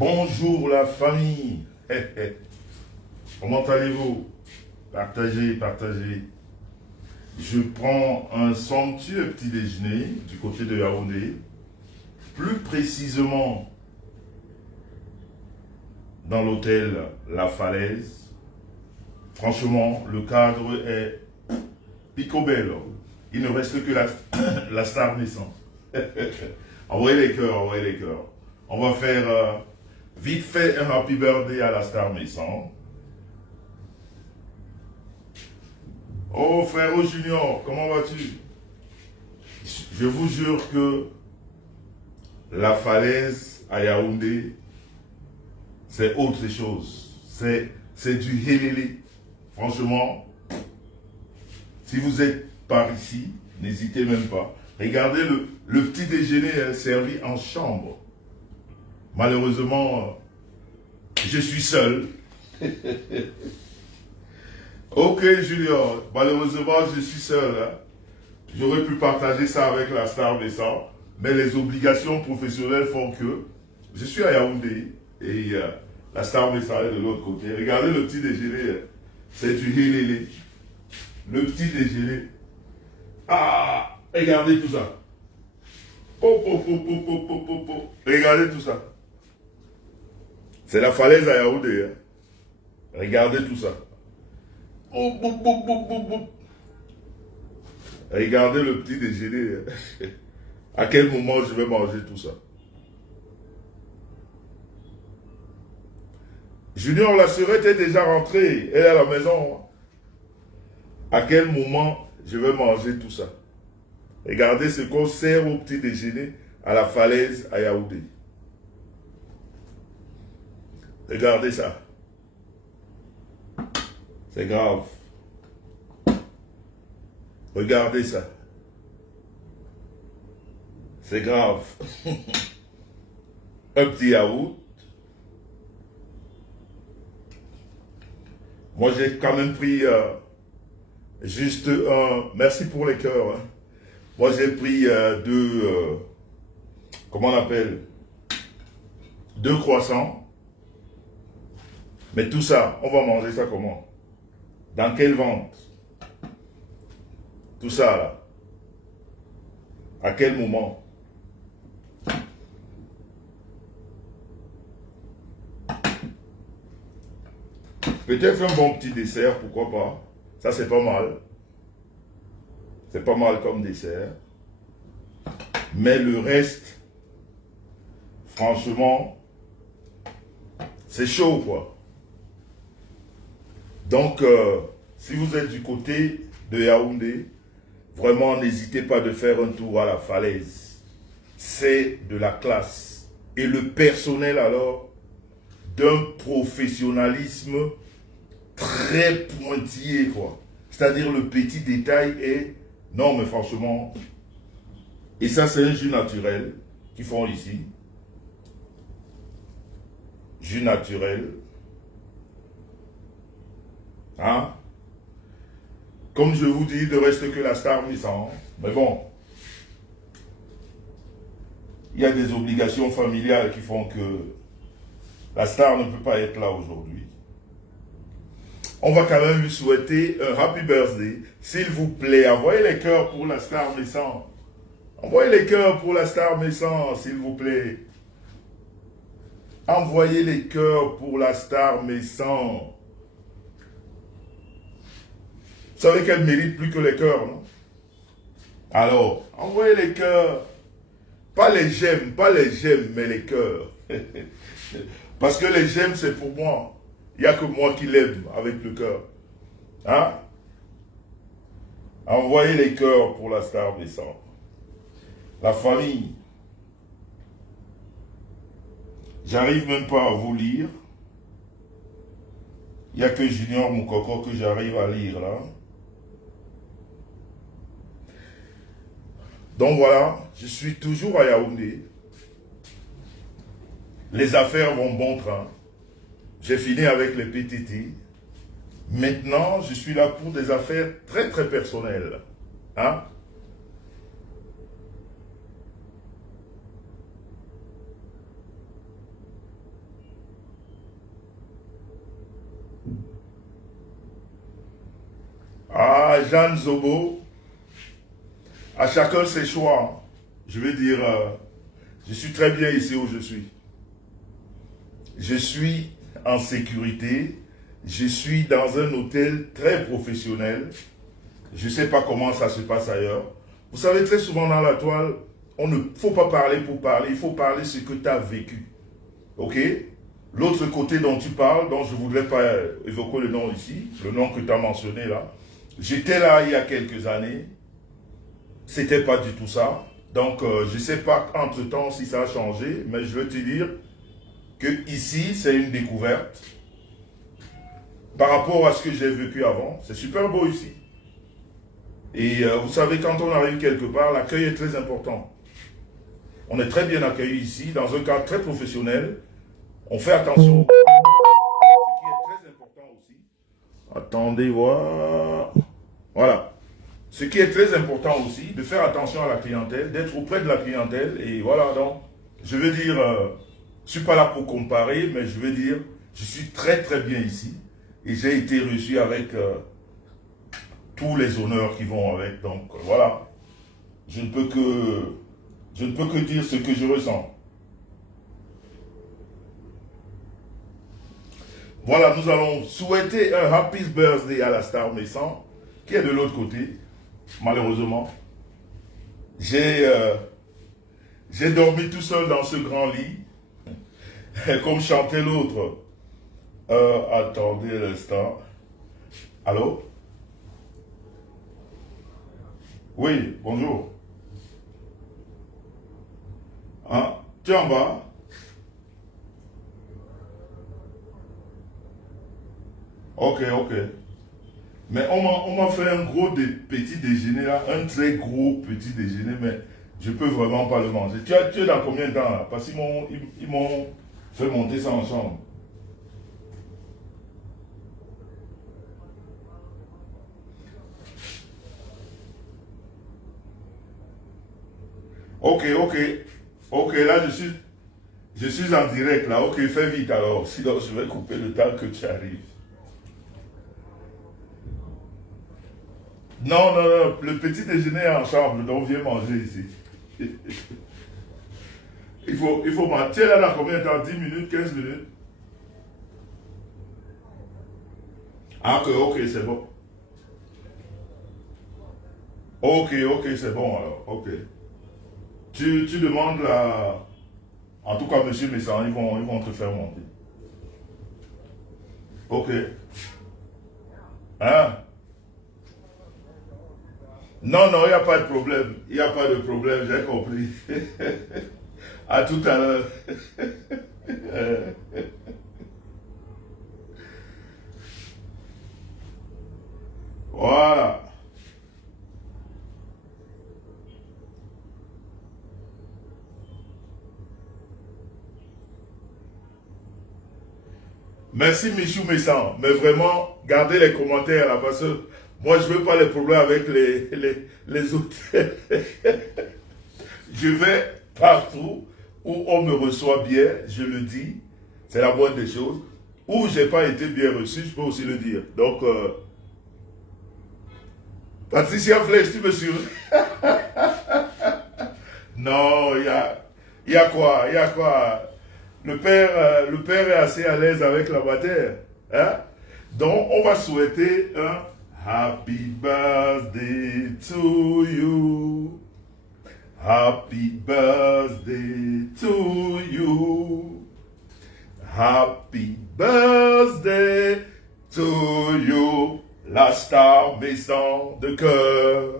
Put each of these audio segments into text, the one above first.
Bonjour la famille. Comment allez-vous? Partagez, partagez. Je prends un somptueux petit déjeuner du côté de Yaoundé, plus précisément dans l'hôtel La Falaise. Franchement, le cadre est picobello. Il ne reste que la star naissante. Envoyez les cœurs, envoyez les cœurs. On va faire vite fait un happy birthday à la star naissante. Oh frérot Junior, comment vas-tu? Je vous jure que La Falaise à Yaoundé, c'est autre chose. C'est du hélélé. Franchement, si vous êtes par ici, n'hésitez même pas. Regardez le petit déjeuner servi en chambre. Malheureusement, je suis seul. Ok Junior, malheureusement je suis seul. Hein. J'aurais pu partager ça avec la star naissante, mais les obligations professionnelles font que je suis à Yaoundé et la star naissante est de l'autre côté. Regardez le petit déjeuner, c'est du hélélé. Le petit déjeuner. Ah, regardez tout ça. Regardez tout ça. C'est la falaise à Yaoundé. Hein. Regardez tout ça. Regardez le petit déjeuner. À quel moment je vais manger tout ça? Junior, la sœur est déjà rentrée. Elle est à la maison. À quel moment je vais manger tout ça? Regardez ce qu'on sert au petit déjeuner à la falaise à Yaoundé. Regardez ça. C'est grave. Regardez ça. C'est grave. Un petit yaourt. Moi, j'ai quand même pris juste un... Merci pour les cœurs. Hein. Moi, j'ai pris deux... comment on appelle? Deux croissants. Mais tout ça, on va manger ça comment? Dans quelle vente? Tout ça là. À quel moment? Peut-être un bon petit dessert, pourquoi pas? Ça c'est pas mal. C'est pas mal comme dessert. Mais le reste, franchement, c'est chaud quoi. Donc, si vous êtes du côté de Yaoundé, vraiment n'hésitez pas de faire un tour à la falaise. C'est de la classe. Et le personnel alors, d'un professionnalisme très pointillé quoi. C'est-à-dire le petit détail est... Non mais franchement... Et ça c'est un jus naturel qu'ils font ici. Jus naturel. Hein? Comme je vous dis, il ne reste que la star naissante. Mais bon, il y a des obligations familiales qui font que la star ne peut pas être là aujourd'hui. On va quand même lui souhaiter un happy birthday. S'il vous plaît, envoyez les cœurs pour la star naissante. Envoyez les cœurs pour la star naissante, s'il vous plaît. Envoyez les cœurs pour la star naissante. Vous savez qu'elle mérite plus que les cœurs, non? Alors, envoyez les cœurs. Pas les j'aime, mais les cœurs. Parce que les j'aime, c'est pour moi. Il n'y a que moi qui l'aime avec le cœur. Hein? Envoyez les cœurs pour la star naissante. La famille. J'arrive même pas à vous lire. Il n'y a que Junior Moukoko que j'arrive à lire là. Donc voilà, je suis toujours à Yaoundé. Les affaires vont bon train. J'ai fini avec les PTT. Maintenant, je suis là pour des affaires très très personnelles. Hein? à Jeanne Zobo, à chacun ses choix. Je vais dire, je suis très bien ici où je suis. Je suis en sécurité. Je suis dans un hôtel très professionnel. Je ne sais pas comment ça se passe ailleurs. Vous savez, très souvent dans la toile, on ne faut pas parler pour parler. Il faut parler ce que tu as vécu. Ok? L'autre côté dont tu parles, dont je ne voudrais pas évoquer le nom ici, le nom que tu as mentionné là, j'étais là il y a quelques années. C'était pas du tout ça. Donc, je ne sais pas entre-temps si ça a changé, mais je veux te dire que ici, c'est une découverte. Par rapport à ce que j'ai vécu avant, c'est super beau ici. Et vous savez, quand on arrive quelque part, l'accueil est très important. On est très bien accueilli ici, dans un cadre très professionnel. On fait attention. Ce qui est très important aussi. Attendez, voir. Voilà. Ce qui est très important aussi, de faire attention à la clientèle, d'être auprès de la clientèle. Et voilà, donc, je veux dire, je ne suis pas là pour comparer, mais je veux dire, je suis très très bien ici. Et j'ai été reçu avec tous les honneurs qui vont avec. Donc voilà, je ne peux que dire ce que je ressens. Voilà, nous allons souhaiter un happy birthday à la star Messan, qui est de l'autre côté, malheureusement. J'ai dormi tout seul dans ce grand lit, comme chantait l'autre. Attendez l'instant. Allô? Oui, bonjour. Hein? Tu es en bas? Ok, ok. Mais on m'a fait un gros petit déjeuner là, un très gros petit déjeuner, mais je peux vraiment pas le manger. Tu es dans combien de temps là? Parce qu'ils m'ont fait monter ça en chambre. Ok, ok. Ok, là je suis en direct là. Ok, fais vite alors. Sinon je vais couper le temps que tu arrives. Non, non, non. Le petit déjeuner est en chambre, donc viens manger ici. Il faut manger. Tu es là dans combien de temps? 10 minutes, 15 minutes? Ah, ok, c'est bon. Ok, ok, c'est bon alors. Ok. Tu demandes là. En tout cas, monsieur Messan, ils vont te faire monter. Ok. Hein? Non, non, il n'y a pas de problème. Il n'y a pas de problème, j'ai compris. À tout à l'heure. Voilà. Merci Michou Messan. Mais vraiment, gardez les commentaires là parce que moi je veux pas les problèmes avec les autres. Je vais partout où on me reçoit bien, je le dis, c'est la moindre des choses. Où j'ai pas été bien reçu, je peux aussi le dire. Donc, Patricia Flèche, tu me suis. Non, il y a quoi? Il y a quoi? Le père est assez à l'aise avec la matière. Hein? Donc, on va souhaiter un Happy birthday to you. Happy birthday to you. Happy birthday to you. La star maison de cœur.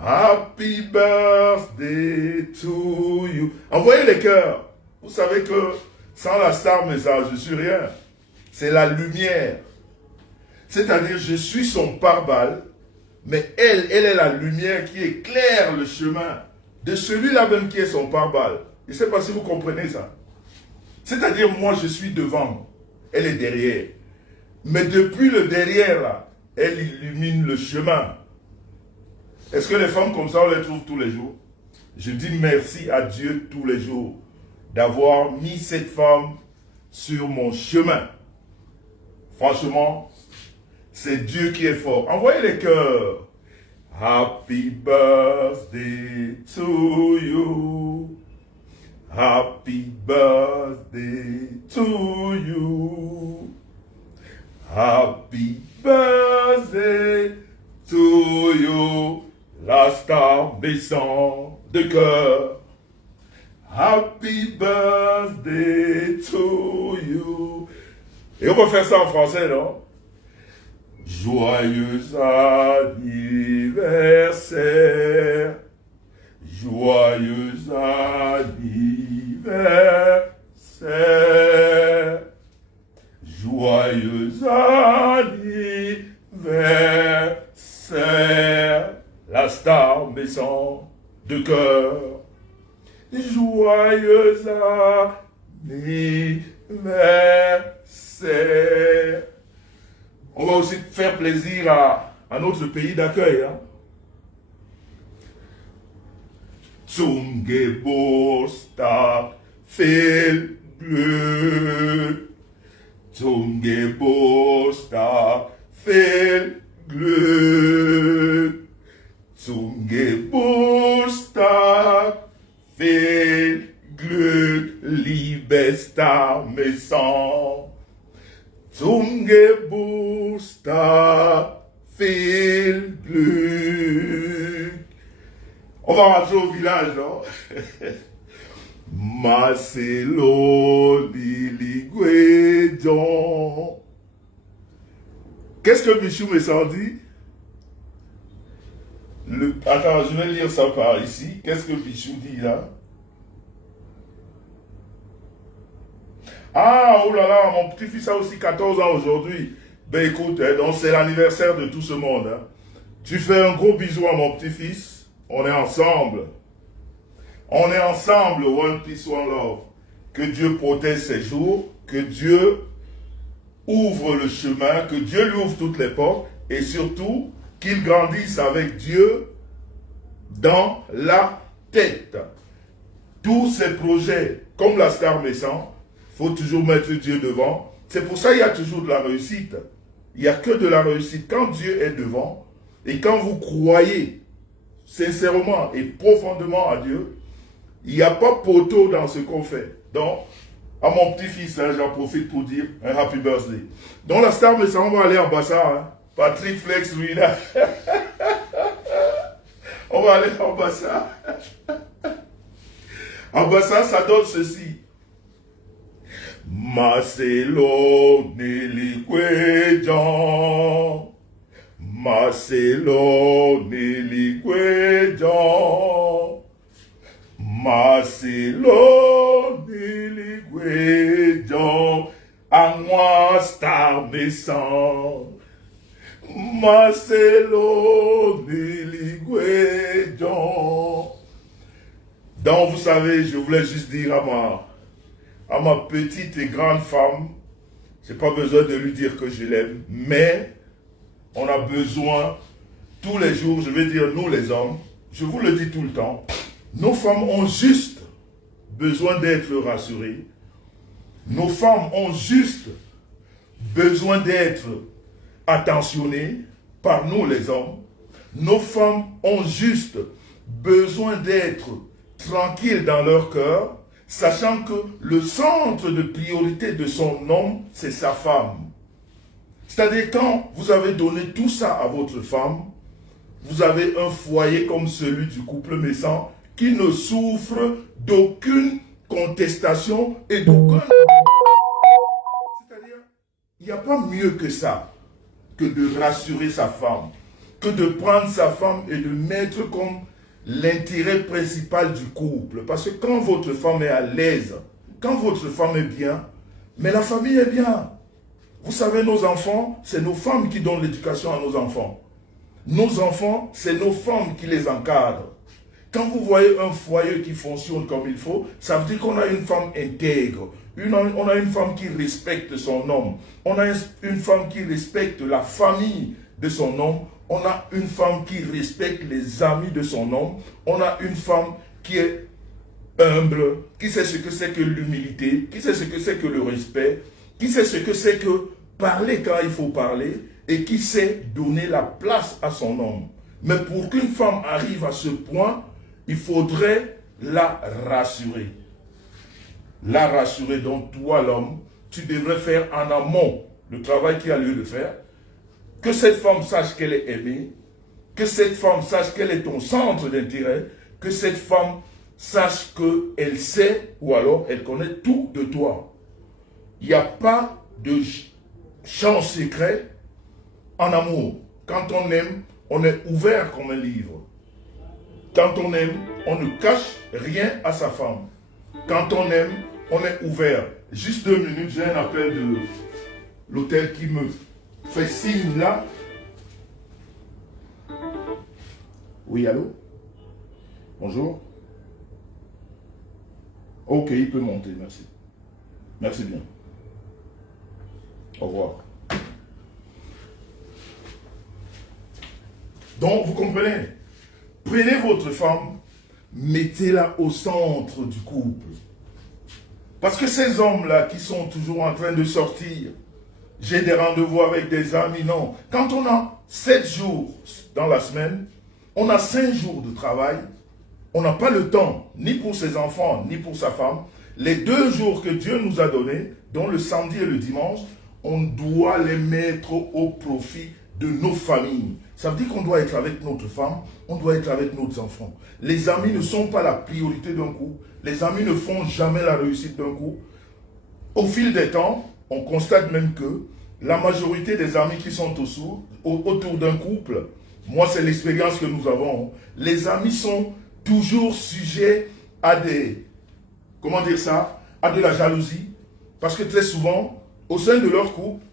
Happy birthday to you. Envoyez les cœurs. Vous savez que sans la star message, je suis rien. C'est la lumière. C'est-à-dire, je suis son pare-balles, mais elle est la lumière qui éclaire le chemin de celui-là même qui est son pare-balles. Je ne sais pas si vous comprenez ça. C'est-à-dire, moi, je suis devant, elle est derrière. Mais depuis le derrière, là, elle illumine le chemin. Est-ce que les femmes comme ça, on les trouve tous les jours? Je dis merci à Dieu tous les jours d'avoir mis cette femme sur mon chemin. Franchement, C'est Dieu qui est fort. Envoyez les cœurs. Happy birthday to you. Happy birthday to you. Happy birthday to you. La star baissant de cœur. Happy birthday to you. Et on va faire ça en français, non? Joyeux anniversaire. Joyeux anniversaire. Joyeux anniversaire. La star baissant de cœur. Joyeux anniversaire. On va aussi faire plaisir à notre pays d'accueil. Hein? Zum Geburtstag viel Glück. Zum Geburtstag viel Glück. Zum Geburtstag viel Glück, liebester Maison. Zum Geburtstag viel Glück. On va rentrer au village, non? Marcelo Liliguedon. Qu'est-ce que Michou me sent dit? Attends, je vais lire ça par ici. Qu'est-ce que Bichou dit là? Ah, oh là là, mon petit-fils a aussi 14 ans aujourd'hui. Ben écoute, donc c'est l'anniversaire de tout ce monde. Hein. Tu fais un gros bisou à mon petit-fils. On est ensemble. On est ensemble, One Peace, One Love. Que Dieu protège ses jours. Que Dieu ouvre le chemin. Que Dieu lui ouvre toutes les portes. Et surtout, qu'il grandisse avec Dieu dans la tête. Tous ces projets, comme la star Messan, il faut toujours mettre Dieu devant. C'est pour ça qu'il y a toujours de la réussite. Il n'y a que de la réussite. Quand Dieu est devant, et quand vous croyez sincèrement et profondément à Dieu, il n'y a pas poteau dans ce qu'on fait. Donc, à mon petit-fils, hein, j'en profite pour dire un happy birthday. Donc la star Messan, on va aller en Bassa, hein. Patrick Flex, lui, là. On va aller en Bassa. En Bassa, ça donne ceci. Marcelo Neliquejan. Marcelo Neliquejan. Marcelo Neliquejan. À moi, star Messan. Marcelo Neliquejan. Donc, vous savez, je voulais juste dire à ma petite et grande femme, je n'ai pas besoin de lui dire que je l'aime, mais on a besoin, tous les jours, je vais dire nous les hommes, je vous le dis tout le temps, nos femmes ont juste besoin d'être rassurées. Nos femmes ont juste besoin d'être attentionnées par nous les hommes. Nos femmes ont juste besoin d'être tranquilles dans leur cœur, sachant que le centre de priorité de son homme, c'est sa femme. C'est-à-dire quand vous avez donné tout ça à votre femme, vous avez un foyer comme celui du couple Messan qui ne souffre d'aucune contestation et d'aucun... C'est-à-dire, il n'y a pas mieux que ça, que de rassurer sa femme, que de prendre sa femme et de mettre comme l'intérêt principal du couple. Parce que quand votre femme est à l'aise, quand votre femme est bien, mais la famille est bien. Vous savez, nos enfants, c'est nos femmes qui donnent l'éducation à nos enfants. Nos enfants, c'est nos femmes qui les encadrent. Quand vous voyez un foyer qui fonctionne comme il faut, ça veut dire qu'on a une femme intègre. On a une femme qui respecte son homme. On a une femme qui respecte la famille de son homme. On a une femme qui respecte les amis de son homme. On a une femme qui est humble, qui sait ce que c'est que l'humilité, qui sait ce que c'est que le respect, qui sait ce que c'est que parler quand il faut parler, et qui sait donner la place à son homme. Mais pour qu'une femme arrive à ce point, il faudrait la rassurer. La rassurer. Donc toi, l'homme, tu devrais faire en amont le travail qui a lieu de faire. Que cette femme sache qu'elle est aimée. Que cette femme sache qu'elle est ton centre d'intérêt. Que cette femme sache qu'elle sait ou alors elle connaît tout de toi. Il n'y a pas de champ secret en amour. Quand on aime, on est ouvert comme un livre. Quand on aime, on ne cache rien à sa femme. Quand on aime, on est ouvert. Juste 2 minutes, j'ai un appel de l'hôtel qui me fait signe là. Oui, allô? Bonjour. Ok, il peut monter, merci. Merci bien. Au revoir. Donc, vous comprenez? Prenez votre femme, mettez-la au centre du couple. Parce que ces hommes-là qui sont toujours en train de sortir, j'ai des rendez-vous avec des amis, non. Quand on a 7 jours dans la semaine, on a 5 jours de travail, on n'a pas le temps, ni pour ses enfants, ni pour sa femme. Les 2 jours que Dieu nous a donnés, dont le samedi et le dimanche, on doit les mettre au profit de nos familles. Ça veut dire qu'on doit être avec notre femme, on doit être avec nos enfants. Les amis ne sont pas la priorité d'un couple. Les amis ne font jamais la réussite d'un couple. Au fil des temps, on constate même que la majorité des amis qui sont autour d'un couple, moi c'est l'expérience que nous avons, les amis sont toujours sujets à des, comment dire ça, à de la jalousie. Parce que très souvent, au sein de leur couple,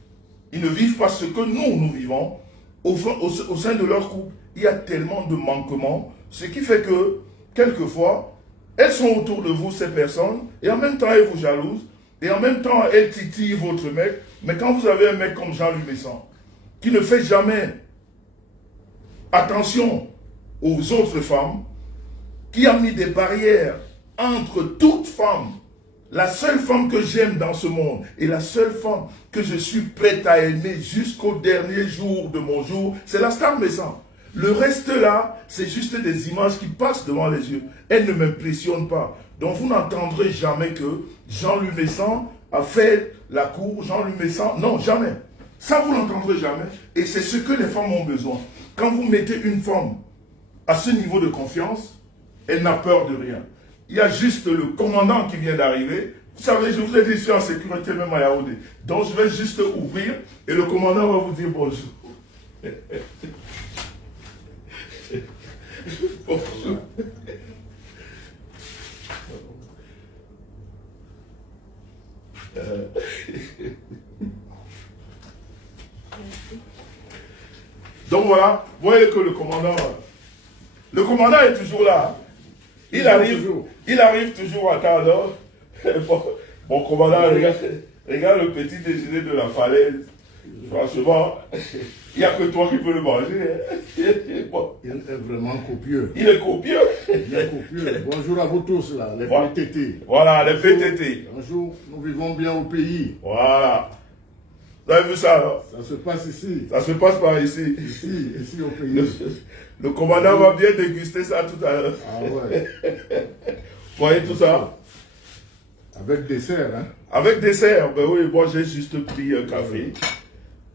ils ne vivent pas ce que nous vivons. Au sein de leur couple, il y a tellement de manquements, ce qui fait que, quelquefois, elles sont autour de vous, ces personnes, et en même temps, elles vous jalousent, et en même temps, elles titillent votre mec. Mais quand vous avez un mec comme Jean-Louis Messan, qui ne fait jamais attention aux autres femmes, qui a mis des barrières entre toutes femmes, la seule femme que j'aime dans ce monde et la seule femme que je suis prête à aimer jusqu'au dernier jour de mon jour, c'est la star Messan. Le reste là, c'est juste des images qui passent devant les yeux. Elles ne m'impressionnent pas. Donc vous n'entendrez jamais que Jean-Louis Messan a fait la cour, Jean-Louis Messan, non, jamais. Ça, vous n'entendrez jamais. Et c'est ce que les femmes ont besoin. Quand vous mettez une femme à ce niveau de confiance, elle n'a peur de rien. Il y a juste le commandant qui vient d'arriver. Vous savez, je vous ai dit, je suis en sécurité même à Yaoundé. Donc je vais juste ouvrir et le commandant va vous dire bonjour. Bonjour. Donc voilà, vous voyez que le commandant est toujours là. Il arrive toujours à quart d'heure. Bon, commandant, regarde le petit déjeuner de la falaise. Franchement, il n'y a que toi qui peux le manger. Bon. Il est vraiment copieux. Il est copieux. Il est copieux. Bonjour à vous tous, là, les PTT. Voilà, les PTT. Bonjour, nous vivons bien au pays. Voilà. Vous avez vu ça, alors? Ça se passe ici. Ça se passe par ici. Ici au pays. Le commandant va bien déguster ça tout à l'heure. Ah ouais. Vous voyez tout ça? Avec dessert, hein? Avec dessert, ben oui, moi j'ai juste pris un café.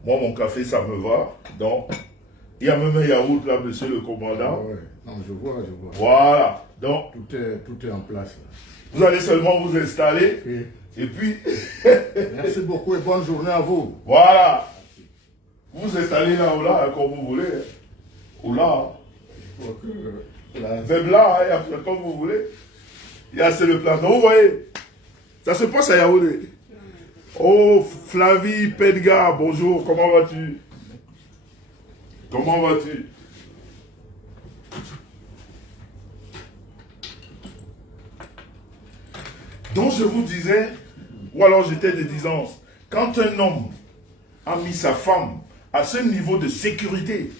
Moi, mon café, ça me va. Donc, il y a même un yaourt là, monsieur le commandant. Ah ouais. Non, je vois. Voilà. Donc, tout est en place, là. Vous allez seulement vous installer. Okay. Et puis... Merci beaucoup et bonne journée à vous. Voilà. Vous vous installez là ou là, comme vous voulez. Ou là. Même là, comme vous voulez. Il y a assez de place. Donc, vous voyez, ça se passe à Yaoundé. Oh, Flavie Pedga, bonjour, comment vas-tu? Comment vas-tu? Donc je vous disais, ou alors j'étais de disance, quand un homme a mis sa femme à ce niveau de sécurité,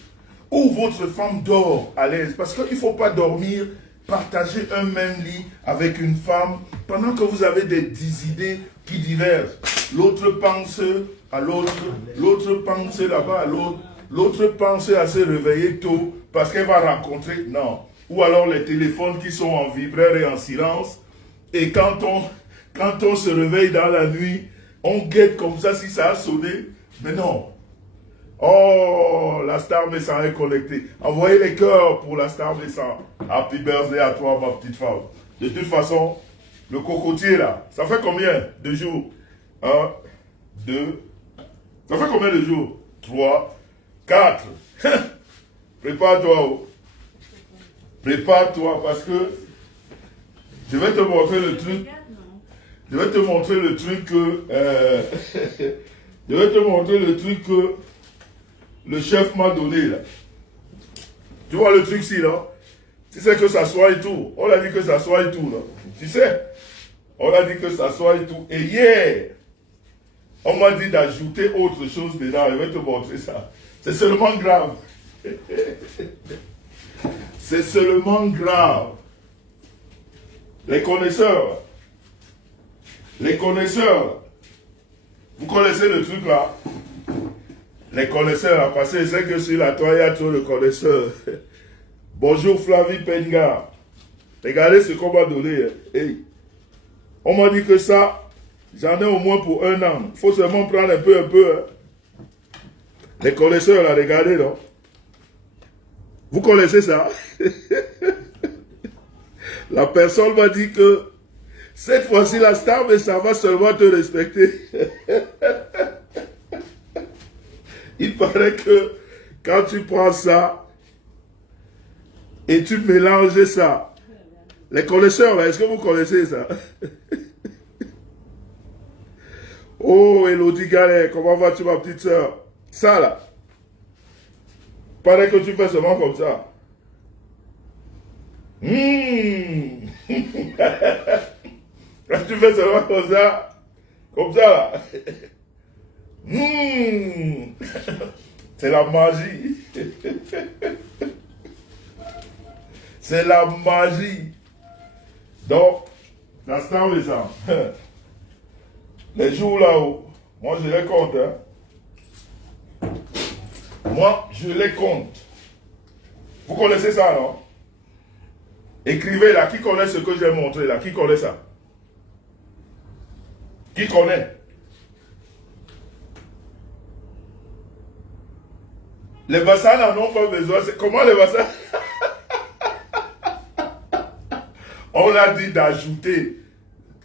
où votre femme dort à l'aise, parce qu'il ne faut pas dormir, partager un même lit avec une femme, pendant que vous avez des idées qui divergent. L'autre pense à l'autre, l'autre pense là-bas à l'autre, l'autre pense à se réveiller tôt parce qu'elle va rencontrer. Non. Ou alors les téléphones qui sont en vibreur et en silence. Et quand on se réveille dans la nuit, on guette comme ça si ça a sonné. Mais non. Oh, la star Messa est connectée. Envoyez les cœurs pour la star Messa. Happy birthday à toi, ma petite femme. De toute façon, le cocotier là, ça fait combien de jours? 1, 2. Ça fait combien de jours? 3, 4. Prépare-toi. Oh. Prépare-toi parce que je vais te montrer le truc. Je vais te montrer le truc que... je vais te montrer le truc que le chef m'a donné là. Tu vois le truc ici là? Tu sais que ça soit et tout. On a dit que ça soit et tout là. Tu sais? On a dit que ça soit et tout. Et hier, on m'a dit d'ajouter autre chose dedans. Je vais te montrer ça. C'est seulement grave. C'est seulement grave. Les connaisseurs. Les connaisseurs. Vous connaissez le truc là? Les connaisseurs, parce que je sais que sur la toile, il y a trop de connaisseurs. Bonjour Flavie Penga. Regardez ce qu'on m'a donné. Hey. On m'a dit que ça, j'en ai au moins pour 1 an. Il faut seulement prendre un peu. Hein. Les connaisseurs, là, regardez, non? Vous connaissez ça? La personne m'a dit que cette fois-ci, la star, mais ça va seulement te respecter. Il paraît que quand tu prends ça et tu mélanges ça, les connaisseurs, là, est-ce que vous connaissez ça? Oh, Elodie Galère, comment vas-tu, ma petite soeur? Ça, là. Il paraît que tu fais seulement comme ça. Quand tu fais seulement comme ça, là. C'est la magie. C'est la magie. Donc, l'instant les gens. Les jours là-haut, moi je les compte. Hein. Moi je les compte. Vous connaissez ça, non? Écrivez là, qui connaît ce que j'ai montré là? Qui connaît ça? Qui connaît? Les bassins n'en ont pas besoin. Comment les bassins? On a dit d'ajouter.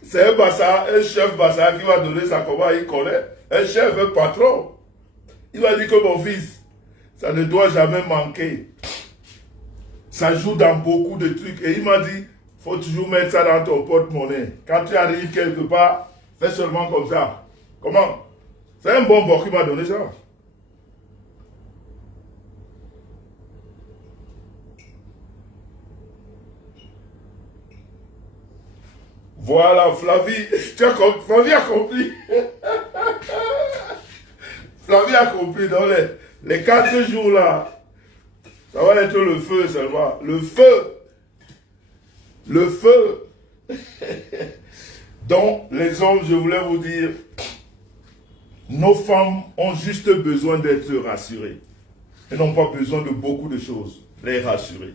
C'est un bassin, un chef bassin qui va donner ça. Comment il connaît? Un chef, un patron. Il va dire que mon fils, ça ne doit jamais manquer. Ça joue dans beaucoup de trucs. Et il m'a dit, il faut toujours mettre ça dans ton porte-monnaie. Quand tu arrives quelque part, fais seulement comme ça. Comment? C'est un bon qui m'a donné ça. Voilà, Flavie, Flavie a compris. Flavie a compris dans les 4 jours là. Ça va être le feu seulement. Le feu. Le feu. Donc, les hommes, je voulais vous dire, nos femmes ont juste besoin d'être rassurées. Elles n'ont pas besoin de beaucoup de choses. Les rassurer.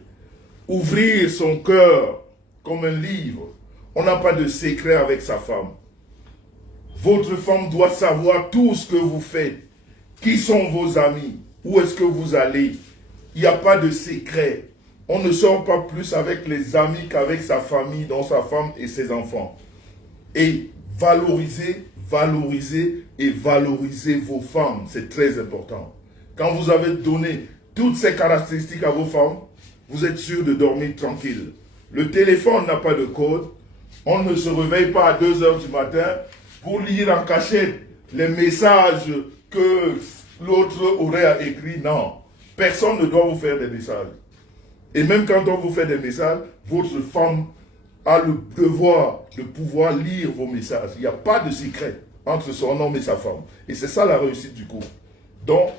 Ouvrir son cœur comme un livre. On n'a pas de secret avec sa femme. Votre femme doit savoir tout ce que vous faites. Qui sont vos amis? Où est-ce que vous allez? Il n'y a pas de secret. On ne sort pas plus avec les amis qu'avec sa famille, dont sa femme et ses enfants. Et valorisez, valorisez et valorisez vos femmes. C'est très important. Quand vous avez donné toutes ces caractéristiques à vos femmes, vous êtes sûr de dormir tranquille. Le téléphone n'a pas de code. On ne se réveille pas à 2 h du matin pour lire en cachette les messages que l'autre aurait écrits. Non. Personne ne doit vous faire des messages. Et même quand on vous fait des messages, votre femme a le devoir de pouvoir lire vos messages. Il n'y a pas de secret entre son homme et sa femme. Et c'est ça la réussite du couple. Donc,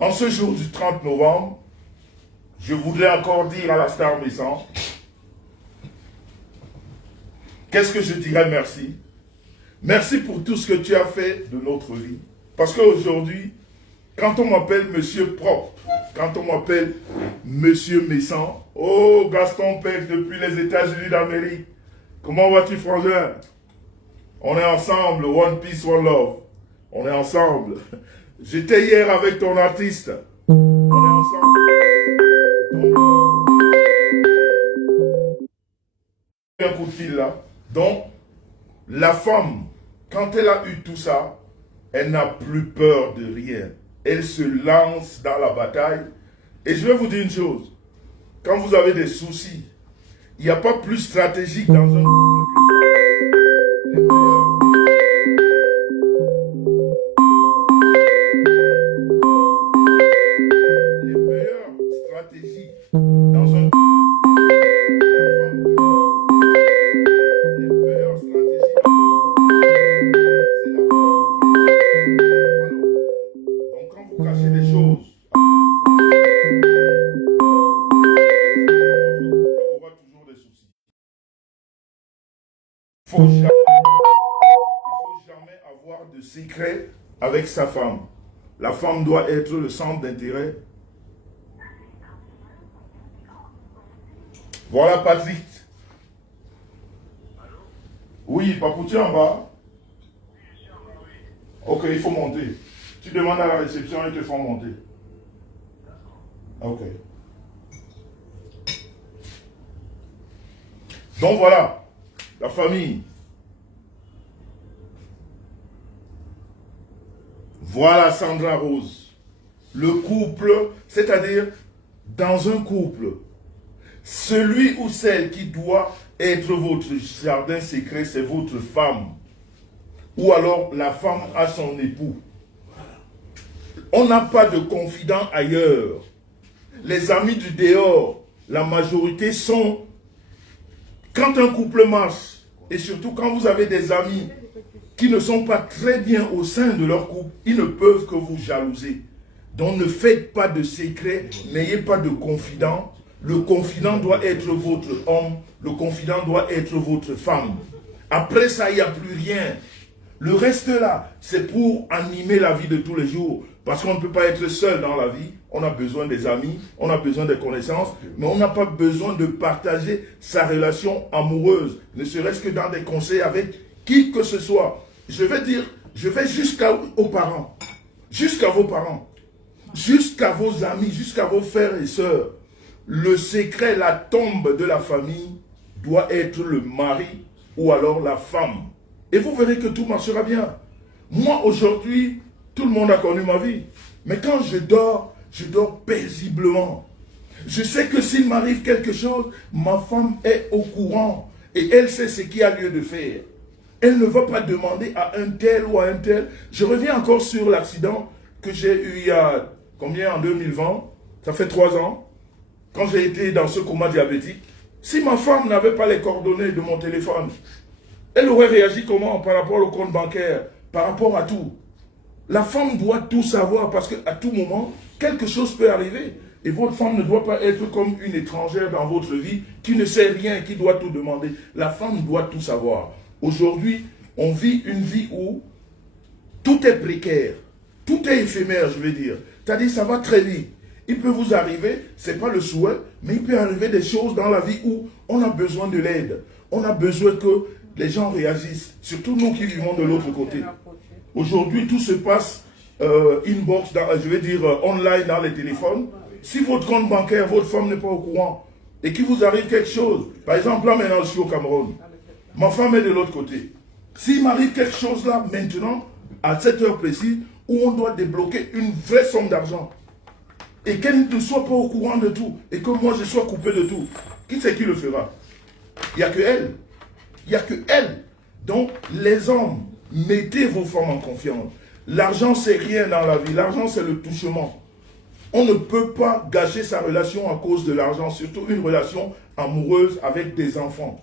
en ce jour du 30 novembre, je voudrais encore dire à la star Messa, qu'est-ce que je dirais merci? Merci pour tout ce que tu as fait de notre vie. Parce qu'aujourd'hui, quand on m'appelle Monsieur Propre, quand on m'appelle Monsieur Messan, oh Gaston Peck depuis les États-Unis d'Amérique, comment vas-tu frangin? On est ensemble, One Peace, One Love. On est ensemble. J'étais hier avec ton artiste. On est ensemble. Un coup de fil là. Donc, la femme, quand elle a eu tout ça, elle n'a plus peur de rien. Elle se lance dans la bataille. Et je vais vous dire une chose. Quand vous avez des soucis, il n'y a pas plus stratégique dans un couple que les meilleures stratégies dans un couple. Les meilleures stratégies dans un couple, c'est la femme qui. Donc quand vous cachez des choses, il y aura toujours des soucis. Il ne faut jamais avoir de secret avec sa femme. La femme doit être le centre d'intérêt. Voilà Patrick. Oui, Papou, tu es en bas? Ok, il faut monter. Tu demandes à la réception, ils te font monter. Ok. Donc voilà, la famille. Voilà Sandra Rose. Le couple, c'est-à-dire dans un couple, celui ou celle qui doit être votre jardin secret, c'est votre femme. Ou alors la femme a son époux. On n'a pas de confident ailleurs. Les amis du dehors, la majorité sont... Quand un couple marche, et surtout quand vous avez des amis qui ne sont pas très bien au sein de leur couple, ils ne peuvent que vous jalouser. Donc ne faites pas de secret, n'ayez pas de confident. Le confident doit être votre homme, le confident doit être votre femme. Après ça, il n'y a plus rien. Le reste là, c'est pour animer la vie de tous les jours. Parce qu'on ne peut pas être seul dans la vie. On a besoin des amis, on a besoin des connaissances, mais on n'a pas besoin de partager sa relation amoureuse, ne serait-ce que dans des conseils avec qui que ce soit. Je vais dire, je vais jusqu'aux parents, jusqu'à vos parents, jusqu'à vos amis, jusqu'à vos frères et sœurs. Le secret, la tombe de la famille doit être le mari ou alors la femme. Et vous verrez que tout marchera bien. Moi, aujourd'hui, tout le monde a connu ma vie. Mais quand je dors paisiblement. Je sais que s'il m'arrive quelque chose, ma femme est au courant. Et elle sait ce qu'il y a lieu de faire. Elle ne va pas demander à un tel ou à un tel. Je reviens encore sur l'accident que j'ai eu il y a, combien, en 2020? Ça fait 3 ans. Quand j'ai été dans ce coma diabétique. Si ma femme n'avait pas les coordonnées de mon téléphone, elle aurait réagi comment par rapport au compte bancaire, par rapport à tout? La femme doit tout savoir parce qu'à tout moment, quelque chose peut arriver. Et votre femme ne doit pas être comme une étrangère dans votre vie qui ne sait rien, qui doit tout demander. La femme doit tout savoir. Aujourd'hui, on vit une vie où tout est précaire, tout est éphémère, je veux dire. C'est-à-dire, ça va très vite. Il peut vous arriver, ce n'est pas le souhait, mais il peut arriver des choses dans la vie où on a besoin de l'aide. On a besoin que les gens réagissent, surtout nous qui vivons de l'autre côté. Aujourd'hui, tout se passe inbox, je vais dire online dans les téléphones. Si votre compte bancaire, votre femme n'est pas au courant et qu'il vous arrive quelque chose, par exemple, là maintenant je suis au Cameroun, ma femme est de l'autre côté. S'il m'arrive quelque chose là maintenant, à cette heure précise, où on doit débloquer une vraie somme d'argent, et qu'elle ne soit pas au courant de tout, et que moi je sois coupé de tout, qui c'est qui le fera? Il n'y a que elle. Il n'y a que elle. Donc, les hommes, mettez vos femmes en confiance. L'argent, c'est rien dans la vie. L'argent, c'est le touchement. On ne peut pas gâcher sa relation à cause de l'argent, surtout une relation amoureuse avec des enfants.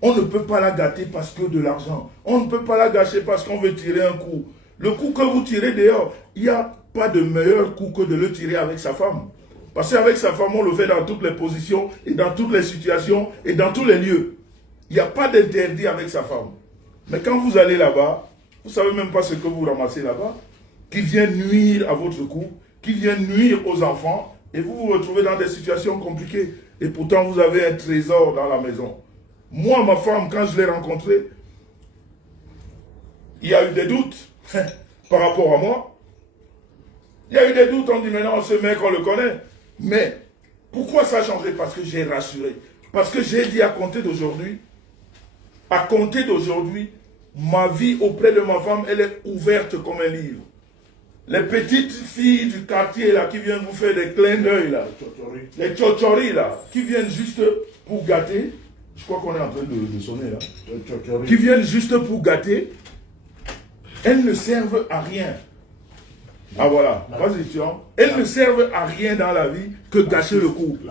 On ne peut pas la gâter parce que de l'argent. On ne peut pas la gâcher parce qu'on veut tirer un coup. Le coup que vous tirez dehors, il n'y a pas de meilleur coup que de le tirer avec sa femme. Parce qu'avec sa femme, on le fait dans toutes les positions, et dans toutes les situations, et dans tous les lieux. Il n'y a pas d'interdit avec sa femme. Mais quand vous allez là-bas, vous ne savez même pas ce que vous ramassez là-bas, qui vient nuire à votre couple, qui vient nuire aux enfants, et vous vous retrouvez dans des situations compliquées. Et pourtant, vous avez un trésor dans la maison. Moi, ma femme, quand je l'ai rencontrée, il y a eu des doutes par rapport à moi. Il y a eu des doutes, on dit maintenant, ce mec, on le connaît. Mais pourquoi ça a changé? Parce que j'ai rassuré. Parce que j'ai dit à compter d'aujourd'hui, ma vie auprès de ma femme, elle est ouverte comme un livre. Les petites filles du quartier là, qui viennent vous faire des clins d'œil là, les tchotchoris là, qui viennent juste pour gâter, je crois qu'on est en train de sonner là, qui viennent juste pour gâter, elles ne servent à rien. Ah voilà, vas-y Tian. Elles ne servent à rien dans la vie que gâcher le couple.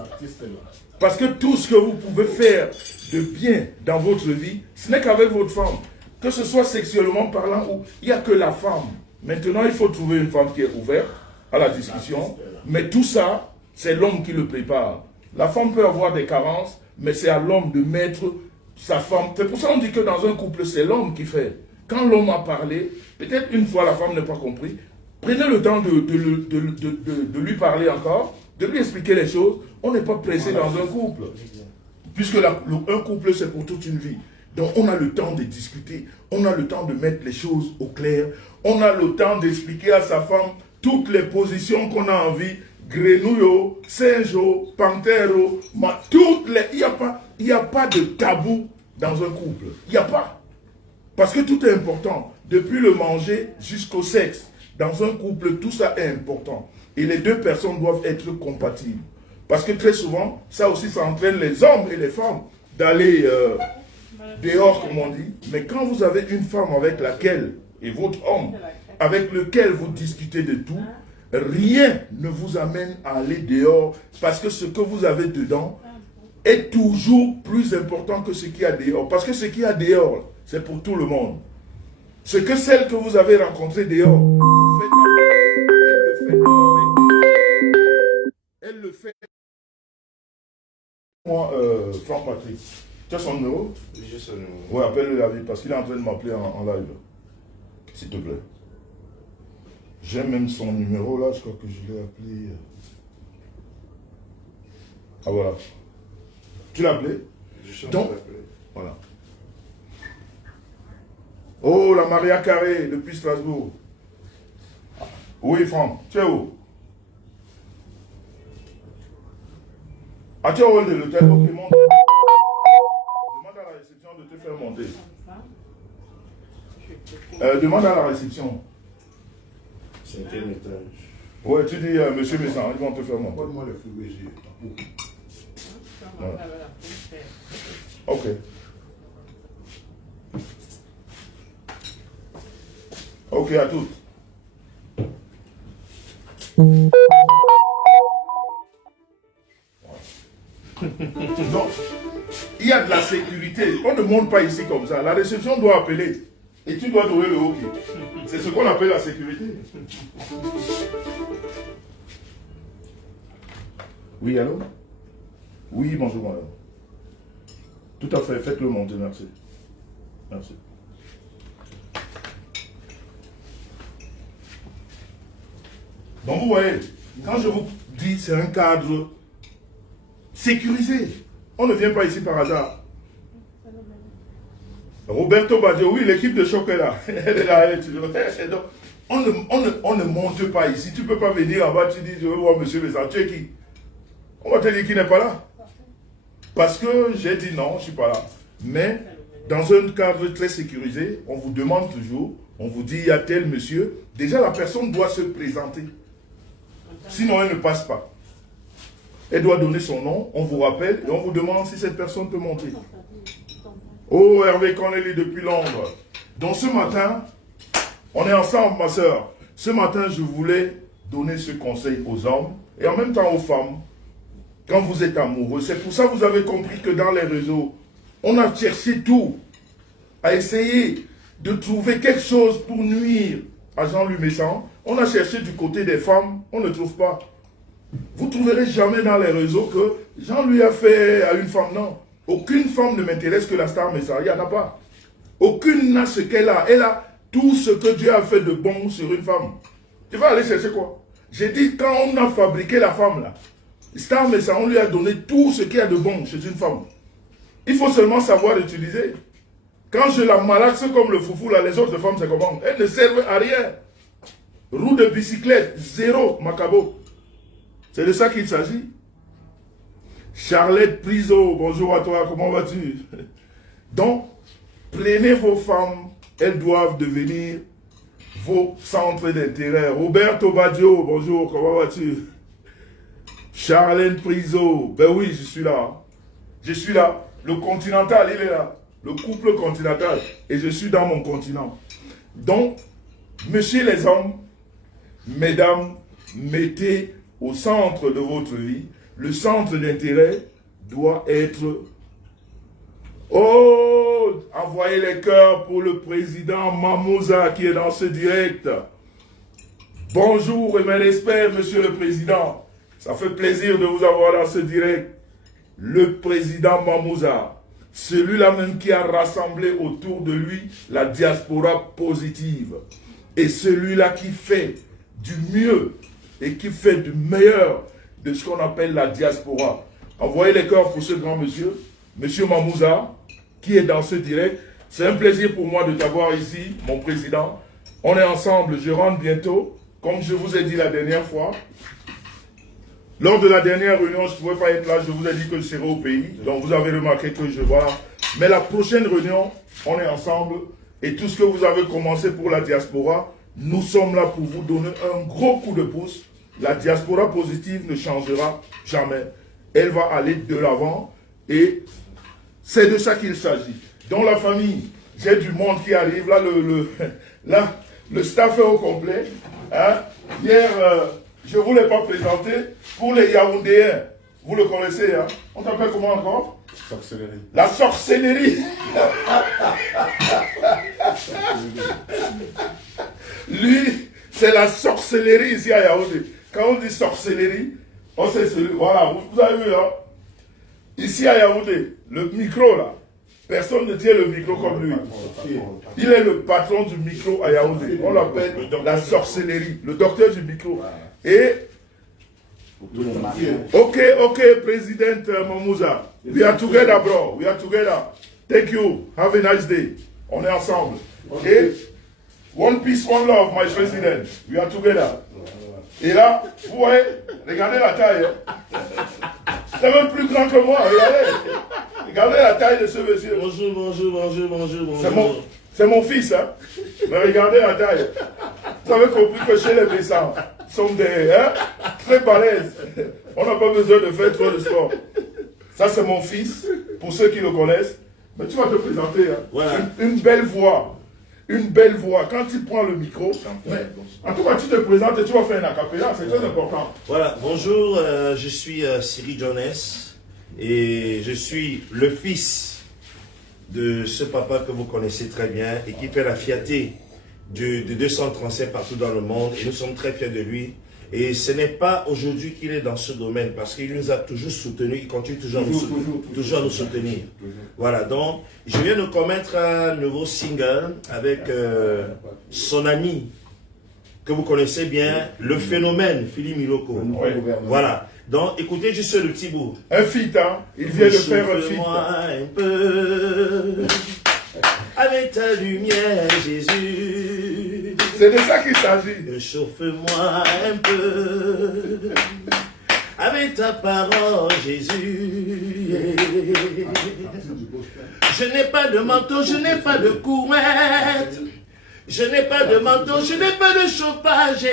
Parce que tout ce que vous pouvez faire de bien dans votre vie, ce n'est qu'avec votre femme. Que ce soit sexuellement parlant ou il n'y a que la femme. Maintenant, il faut trouver une femme qui est ouverte à la discussion. Mais tout ça, c'est l'homme qui le prépare. La femme peut avoir des carences, mais c'est à l'homme de mettre sa femme. C'est pour ça qu'on dit que dans un couple, c'est l'homme qui fait. Quand l'homme a parlé, peut-être une fois la femme n'a pas compris, prenez le temps de lui parler encore, de lui expliquer les choses. On n'est pas pressé dans un couple. Puisque un couple, c'est pour toute une vie. Donc on a le temps de discuter, on a le temps de mettre les choses au clair, on a le temps d'expliquer à sa femme toutes les positions qu'on a envie, grenouille, singe, panthère, il n'y a pas de tabou dans un couple. Il n'y a pas. Parce que tout est important. Depuis le manger jusqu'au sexe. Dans un couple, tout ça est important. Et les deux personnes doivent être compatibles. Parce que très souvent, ça aussi, ça entraîne les hommes et les femmes d'aller dehors, comme on dit. Mais quand vous avez une femme avec laquelle, et votre homme, avec lequel vous discutez de tout, rien ne vous amène à aller dehors. Parce que ce que vous avez dedans est toujours plus important que ce qu'il y a dehors. Parce que ce qu'il y a dehors, c'est pour tout le monde. Ce que celle que vous avez rencontrée dehors, vous faites avec, elle le fait. Moi, Franck Patrick, tu as son numéro? J'ai son numéro. Oui, appelle-le la vie parce qu'il est en train de m'appeler en live. S'il te plaît. J'ai même son numéro là, je crois que je l'ai appelé. Ah voilà. Tu l'as appelé? Donc, voilà. Oh, la Maria Carré, depuis Strasbourg. Oui, Franck, tu es où? Ah, tu es au hall de l'hôtel? Ok, monte. Demande à la réception de te faire monter. Demande à la réception. 5e étage. Ouais, tu dis, monsieur Messan, ils vont te faire monter. Donne-moi le fruits Ouais. Ok. Ok, à toutes. Non, il y a de la sécurité. On ne monte pas ici comme ça. La réception doit appeler. Et tu dois trouver le OK. C'est ce qu'on appelle la sécurité. Oui, allô? Oui, bonjour, madame. Tout à fait, faites-le monter, merci. Merci. Donc vous voyez, quand je vous dis c'est un cadre sécurisé, on ne vient pas ici par hasard. Roberto Baggio, oui, l'équipe de choc est là. Elle est là, elle est toujours. Donc, on ne monte pas ici. Tu ne peux pas venir en bas, tu dis, je veux voir monsieur Bessan. Tu es qui? On va te dire qu'il n'est pas là. Parce que j'ai dit non, je ne suis pas là. Mais dans un cadre très sécurisé, on vous demande toujours, on vous dit, il y a tel monsieur. Déjà, la personne doit se présenter. Sinon, elle ne passe pas. Elle doit donner son nom, on vous rappelle et on vous demande si cette personne peut monter. Oh, Hervé Connelly depuis Londres. Donc ce matin, on est ensemble, ma soeur. Ce matin, je voulais donner ce conseil aux hommes et en même temps aux femmes. Quand vous êtes amoureux, c'est pour ça que vous avez compris que dans les réseaux, on a cherché tout, à essayer de trouver quelque chose pour nuire à Jean-Louis Messan. On a cherché du côté des femmes, on ne trouve pas. Vous ne trouverez jamais dans les réseaux que Jean-Louis a fait à une femme, non. Aucune femme ne m'intéresse que la star Messan, il n'y en a pas. Aucune n'a ce qu'elle a. Elle a tout ce que Dieu a fait de bon sur une femme. Tu vas aller chercher quoi? J'ai dit, quand on a fabriqué la femme là, Star Messa, on lui a donné tout ce qu'il y a de bon chez une femme. Il faut seulement savoir l'utiliser. Quand je la malaxe comme le foufou, là, les autres femmes, c'est comment? Elles ne servent à rien. Roue de bicyclette, zéro, macabo. C'est de ça qu'il s'agit. Charlotte Priso, bonjour à toi, comment vas-tu? Donc, prenez vos femmes, elles doivent devenir vos centres d'intérêt. Roberto Baggio, bonjour, comment vas-tu? Charlène Priso, ben oui, je suis là. Je suis là. Le continental, il est là. Le couple continental. Et je suis dans mon continent. Donc, messieurs les hommes, mesdames, mettez au centre de votre vie, le centre d'intérêt doit être... Oh, envoyez les cœurs pour le président Mamouza qui est dans ce direct. Bonjour et mes respects, monsieur le président. Ça fait plaisir de vous avoir dans ce direct. Le président Mamouza, celui-là même qui a rassemblé autour de lui la diaspora positive. Et celui-là qui fait du mieux et qui fait du meilleur de ce qu'on appelle la diaspora. Envoyez les cœurs pour ce grand monsieur, monsieur Mamouza, qui est dans ce direct. C'est un plaisir pour moi de t'avoir ici, mon président. On est ensemble, je rentre bientôt. Comme je vous ai dit la dernière fois, lors de la dernière réunion, je ne pouvais pas être là, je vous ai dit que je serai au pays. Donc vous avez remarqué que je vois. Mais la prochaine réunion, on est ensemble. Et tout ce que vous avez commencé pour la diaspora, nous sommes là pour vous donner un gros coup de pouce. La diaspora positive ne changera jamais. Elle va aller de l'avant. Et c'est de ça qu'il s'agit. Dans la famille, j'ai du monde qui arrive. Là, le staff est au complet. Hein? Hier, je ne vous l'ai pas présenté. Pour les Yaoundéens, vous le connaissez. Hein? On s'appelle comment encore? Sorcellerie. La sorcellerie. Lui, c'est la sorcellerie ici à Yaoundé. Quand on dit sorcellerie, on sait celui. Voilà, vous avez vu, hein? Ici à Yaoundé, le micro là, personne ne tient le micro comme lui. Il est le patron du micro à Yaoundé. On l'appelle la sorcellerie, le docteur du micro. Et, ok, Président Mamouza, we are together, bro, we are together. Thank you, have a nice day. On est ensemble. Et, one peace, one love, my president, we are together. Et là, vous voyez, regardez la taille. C'est même plus grand que moi, regardez. Regardez la taille de ce monsieur. Bonjour. C'est mon fils, hein. Mais regardez la taille. Vous avez compris que chez les Bessans, sont des très balèzes. On n'a pas besoin de faire trop de sport. Ça, c'est mon fils, pour ceux qui le connaissent. Mais tu vas te présenter. Hein. Voilà. Une belle voix. Une belle voix. Quand tu prends le micro, mais, en tout cas, tu te présentes et tu vas faire un acapella, c'est très important. Voilà, bonjour, je suis Cyril Jones et je suis le fils de ce papa que vous connaissez très bien et qui fait la fierté de 237 partout dans le monde et nous sommes très fiers de lui. Et ce n'est pas aujourd'hui qu'il est dans ce domaine parce qu'il nous a toujours soutenus, il continue toujours à nous soutenir. Voilà, donc je viens de commettre un nouveau single avec son ami que vous connaissez bien, le phénomène Philippe Miloko. Voilà, donc écoutez juste le petit bout. Un feat, hein? Il vient de faire un feat. Un peu avec ta lumière, Jésus. C'est de ça qu'il s'agit. Réchauffe-moi un peu avec ta parole, Jésus. Je n'ai pas de manteau, je n'ai pas de couette. Je n'ai pas de manteau, je n'ai pas de chauffage.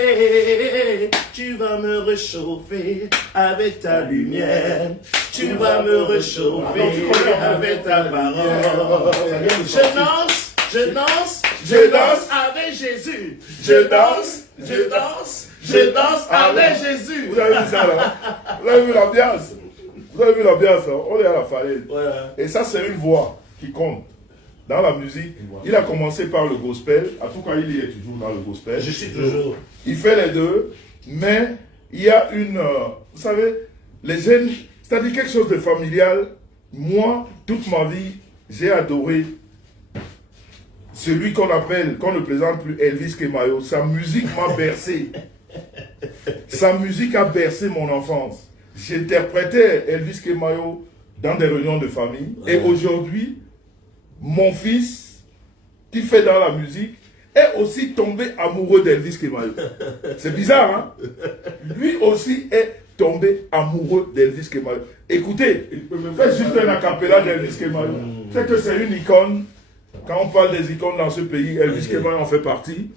Tu vas me réchauffer avec ta lumière. Tu vas me réchauffer avec ta parole. Je danse avec Jésus. Je danse avec Jésus. Vous avez vu ça là? Vous avez vu l'ambiance? Vous avez vu l'ambiance? Hein? On est à la falaise. Voilà. Et ça, c'est une voix qui compte. Dans la musique, il a commencé par le gospel. En tout cas, il y est toujours dans le gospel. Je suis toujours. Il fait les deux. Mais il y a une... vous savez, les jeunes... C'est-à-dire quelque chose de familial. Moi, toute ma vie, j'ai adoré celui qu'on appelle, qu'on ne présente plus Elvis Kemayo, sa musique m'a bercé. Sa musique a bercé mon enfance. J'interprétais Elvis Kemayo dans des réunions de famille. Et aujourd'hui, mon fils, qui fait dans la musique, est aussi tombé amoureux d'Elvis Kemayo. C'est bizarre, hein? Lui aussi est tombé amoureux d'Elvis Kemayo. Écoutez, faites juste un acapella d'Elvis Kemayo. C'est que c'est une icône. Quand on parle des icônes dans ce pays, Elvis Kemayo en fait partie.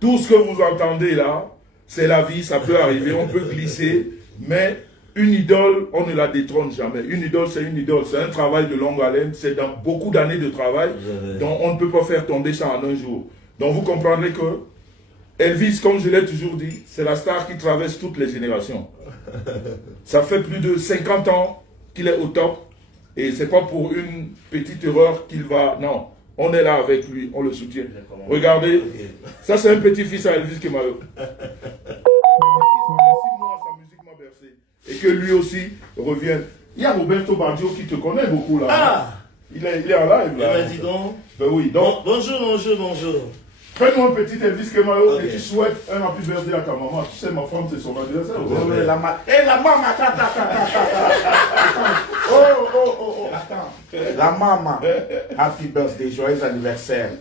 Tout ce que vous entendez là, c'est la vie, ça peut arriver, on peut glisser, mais une idole, on ne la détrône jamais. Une idole, c'est un travail de longue haleine, c'est dans beaucoup d'années de travail, donc on ne peut pas faire tomber ça en un jour. Donc vous comprendrez que Elvis, comme je l'ai toujours dit, c'est la star qui traverse toutes les générations. Ça fait plus de 50 ans qu'il est au top, et c'est pas pour une petite erreur qu'il va... Non, on est là avec lui, on le soutient. Regardez, ça c'est un petit-fils à Elvis Kemayo. Et que lui aussi revienne. Il y a Roberto Baggio qui te connaît beaucoup là. Ah! Il est en live là. Eh ben, dis donc. Ben oui, donc. Bonjour. Fais-moi un petit Elvis Kemayo et tu souhaites un happy birthday à ta maman. Tu sais, ma femme, c'est son anniversaire. Et la maman, attends. Attends. La maman, happy birthday, joyeux anniversaire.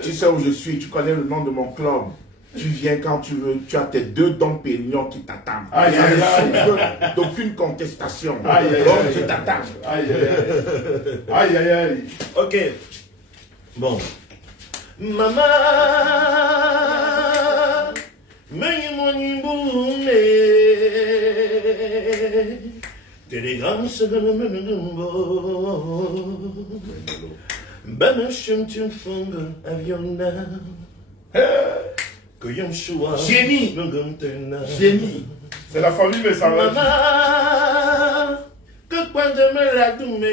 Tu sais où je suis, tu connais le nom de mon club. Tu viens quand tu veux, tu as tes 2 dons Pérignon qui t'attendent. Aïe, aïe, aïe. D'aucune contestation. Aïe, aïe, Donc, aïe. je t'attends. Aïe, aïe, aïe. Aïe, aïe, aïe. Ok. Bon. Maman, télégramme se donne le numbo. Banachum tu fongue avionna. Génie. Génie. C'est la famille, mais ça va. Maman, que quoi de me la doumé.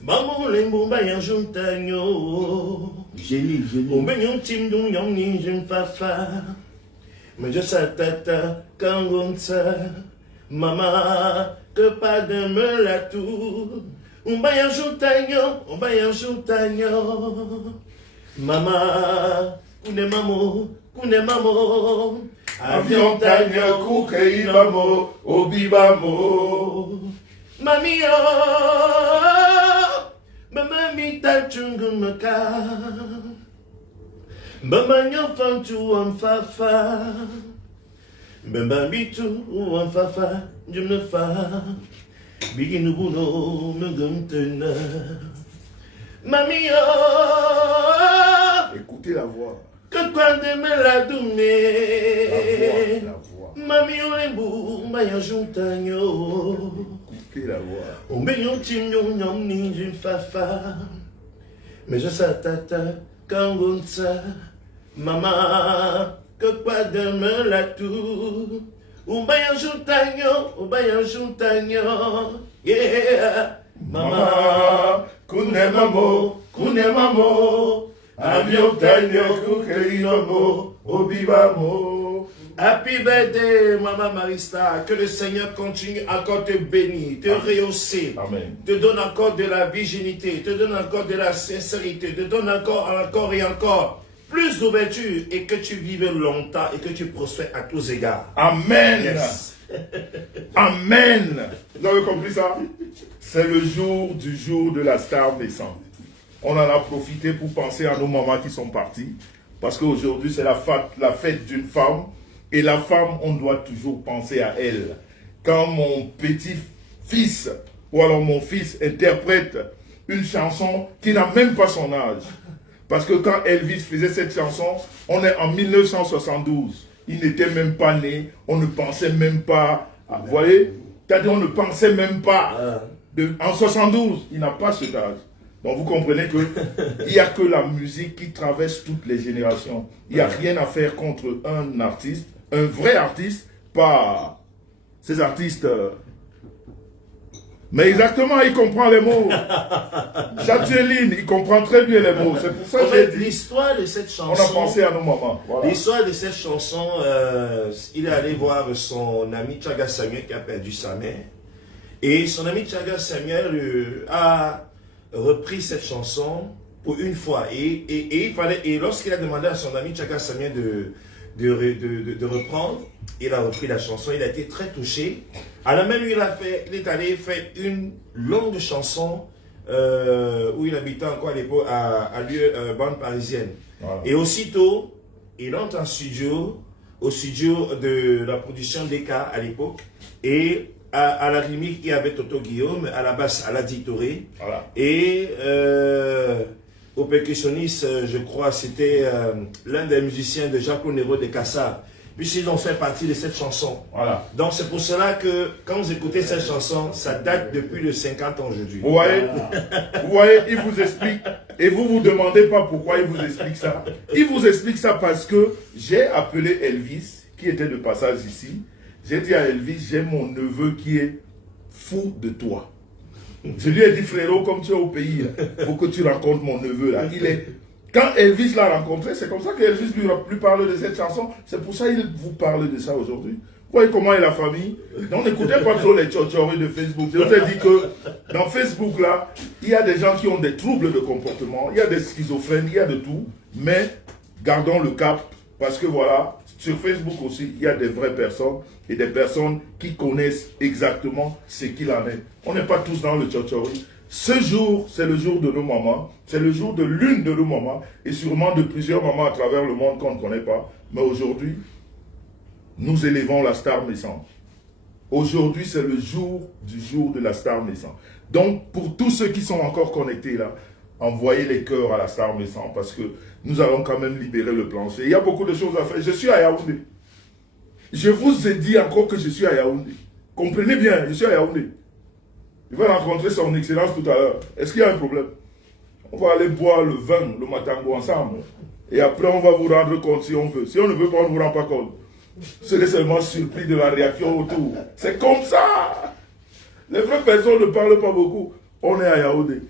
Maman, les bombes y en juntanyo. Génie. On me yon tim dun yon ni jun fafa. Mais je sa tata kangonsa. Maman, que pas de me la tout. On va y juntanyo. Maman, kune mamo. Avion tanyo kukei mamo, obibamo. Mami Mama mita chungumaka. Mama nyofam tu amfafa. Mama bitu amfafa. Jumnefa. Biginu buno mugumtena. Mami Écoutez la voix. que quoi de me la doumé. La voix. Mami olembu maya juntanyo. Écoutez la voix. On me yon tim yon ni jun fafa. Mais je sa tata kangonsa. Maman, que quoi de me la tout. On maya juntanyo. Yeah. Mama, kune mamo. Avion tanyo kukei mamo, obibamo. Happy birthday, Maman Marista. Que le Seigneur continue encore te bénir, te rehausser, Amen. te donne encore de la virginité, te donne encore de la sincérité, te donne encore et encore plus d'ouverture et que tu vives longtemps et que tu prospères à tous égards. Amen. Yes. Amen. Vous avez compris ça? C'est le jour du jour de la star naissante. On en a profité pour penser à nos mamans qui sont parties. Parce qu'aujourd'hui, c'est la fête d'une femme. Et la femme, on doit toujours penser à elle. Quand mon petit-fils, ou alors mon fils, interprète une chanson qui n'a même pas son âge. Parce que quand Elvis faisait cette chanson, on est en 1972. Il n'était même pas né. On ne pensait même pas... Vous voyez? C'est-à-dire, on ne pensait même pas... En 72, il n'a pas cet âge. Donc vous comprenez qu'il n'y a que la musique qui traverse toutes les générations. Il n'y a rien à faire contre un artiste, un vrai artiste, pas ces artistes. Mais exactement, il comprend les mots. Chatueline, il comprend très bien les mots. C'est pour ça que j'ai dit. L'histoire de cette chanson... On a pensé à nos mamans. Voilà. L'histoire de cette chanson, il est allé voir son ami Chaga Samuel qui a perdu sa mère. Et son ami Chaga Samuel a repris cette chanson pour une fois. Et lorsqu'il a demandé à son ami Tchaka Samien de reprendre, il a repris la chanson, il a été très touché. À la même, il est allé faire une longue chanson où il habitait encore à l'époque à bande parisienne. Voilà. Et aussitôt, il entre en studio, au studio de la production DK à l'époque, et à la rythmique, il y avait Toto Guillaume, à la basse, Aladi Touré, voilà. Et au percussionniste, je crois, c'était l'un des musiciens de Jacques Onero de Cassar, puisqu'ils ont fait partie de cette chanson. Voilà. Donc c'est pour cela que quand vous écoutez cette chanson, ça date depuis le 50 ans aujourd'hui. Vous voyez, il vous explique, et vous vous demandez pas pourquoi il vous explique ça. Il vous explique ça parce que j'ai appelé Elvis, qui était de passage ici. J'ai dit à Elvis, j'ai mon neveu qui est fou de toi. Je lui ai dit, frérot, comme tu es au pays, il faut que tu rencontres mon neveu là. Quand Elvis l'a rencontré, c'est comme ça qu'Elvis lui parle de cette chanson. C'est pour ça qu'il vous parle de ça aujourd'hui. Vous voyez comment est la famille? Donc n'écoutez pas trop les tchotchoris de Facebook. Je vous ai dit que dans Facebook là, il y a des gens qui ont des troubles de comportement, il y a des schizophrènes, il y a de tout. Mais gardons le cap parce que voilà, sur Facebook aussi, il y a des vraies personnes et des personnes qui connaissent exactement ce qu'il en est. On n'est pas tous dans le tchotchori. Ce jour, c'est le jour de nos mamans, c'est le jour de l'une de nos mamans, et sûrement de plusieurs mamans à travers le monde qu'on ne connaît pas. Mais aujourd'hui, nous élevons la star naissante. Aujourd'hui, c'est le jour de la star naissante. Donc, pour tous ceux qui sont encore connectés là, envoyez les cœurs à la star naissante, parce que nous allons quand même libérer le plancher. Il y a beaucoup de choses à faire. Je suis à Yaoundé. Je vous ai dit encore que je suis à Yaoundé. Comprenez bien, je suis à Yaoundé. Il va rencontrer son excellence tout à l'heure. Est-ce qu'il y a un problème? On va aller boire le vin, le matango ensemble. Et après, on va vous rendre compte si on veut. Si on ne veut pas, on ne vous rend pas compte. Vous serez seulement surpris de la réaction autour. C'est comme ça. Les vraies personnes ne parlent pas beaucoup. On est à Yaoundé.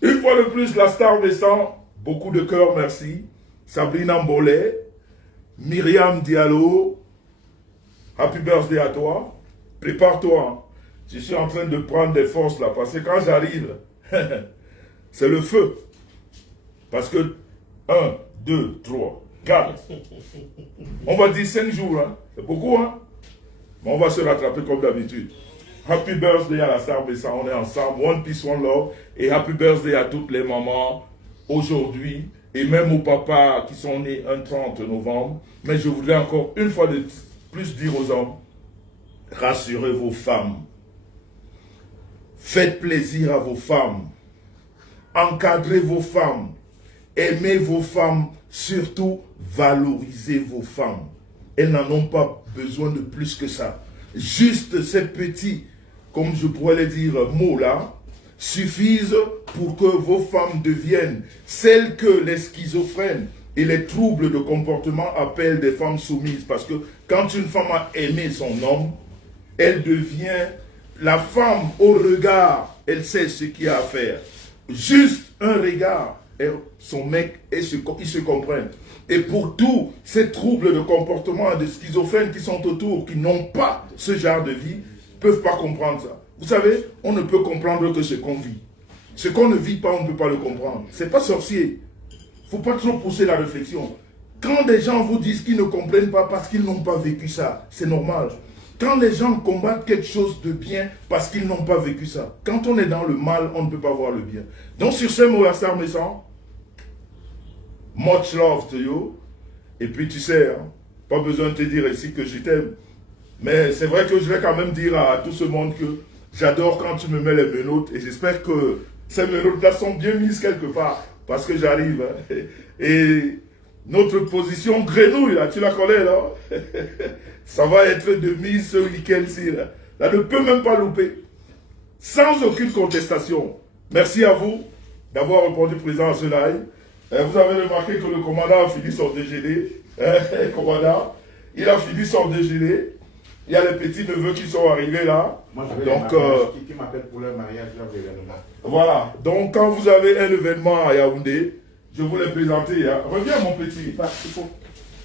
Une fois de plus, la star descend. Beaucoup de cœur, merci. Sabrina Mbolé, Myriam Diallo. Happy birthday à toi. Prépare-toi. Je suis en train de prendre des forces là, parce que quand j'arrive, c'est le feu. Parce que 1, 2, 3, 4. On va dire 5 jours, hein. C'est beaucoup, hein. Mais on va se rattraper comme d'habitude. Happy birthday à la star Bessa, on est ensemble. One peace, one love. Et happy birthday à toutes les mamans aujourd'hui. Et même aux papas qui sont nés un 30 novembre. Mais je voudrais encore une fois de plus dire aux hommes, rassurez vos femmes. Faites plaisir à vos femmes. Encadrez vos femmes. Aimez vos femmes. Surtout, valorisez vos femmes. Elles n'en ont pas besoin de plus que ça. Juste ces petits, comme je pourrais les dire, mots-là, suffisent pour que vos femmes deviennent celles que les schizophrènes et les troubles de comportement appellent des femmes soumises. Parce que quand une femme a aimé son homme, elle devient la femme au regard, elle sait ce qu'il y a à faire. Juste un regard, son mec, ils se comprennent. Et pour tous ces troubles de comportement et de schizophrènes qui sont autour, qui n'ont pas ce genre de vie, ne peuvent pas comprendre ça. Vous savez, on ne peut comprendre que ce qu'on vit. Ce qu'on ne vit pas, on ne peut pas le comprendre. Ce n'est pas sorcier. Il ne faut pas trop pousser la réflexion. Quand des gens vous disent qu'ils ne comprennent pas parce qu'ils n'ont pas vécu ça, c'est normal. Quand les gens combattent quelque chose de bien parce qu'ils n'ont pas vécu ça. Quand on est dans le mal, on ne peut pas voir le bien. Donc sur ce mot, la star Messan, much love to you. Et puis tu sais, hein, pas besoin de te dire ici que je t'aime. Mais c'est vrai que je vais quand même dire à tout ce monde que j'adore quand tu me mets les menottes. Et j'espère que ces menottes-là sont bien mises quelque part. Parce que j'arrive. Hein, et notre position grenouille, là, tu la connais, là. Ça va être de mise ce week-end-ci. Là, ne peut même pas louper. Sans aucune contestation. Merci à vous d'avoir répondu présent à ce live. Vous avez remarqué que le commandant a fini son déjeuner. Commandant, il a fini son déjeuner. Il y a les petits neveux qui sont arrivés là. Moi, je donc, qui m'appellent pour leur mariage, leur événement. Voilà. Donc, quand vous avez un événement à Yaoundé, je vous l'ai présenté. Hein. Reviens, mon petit.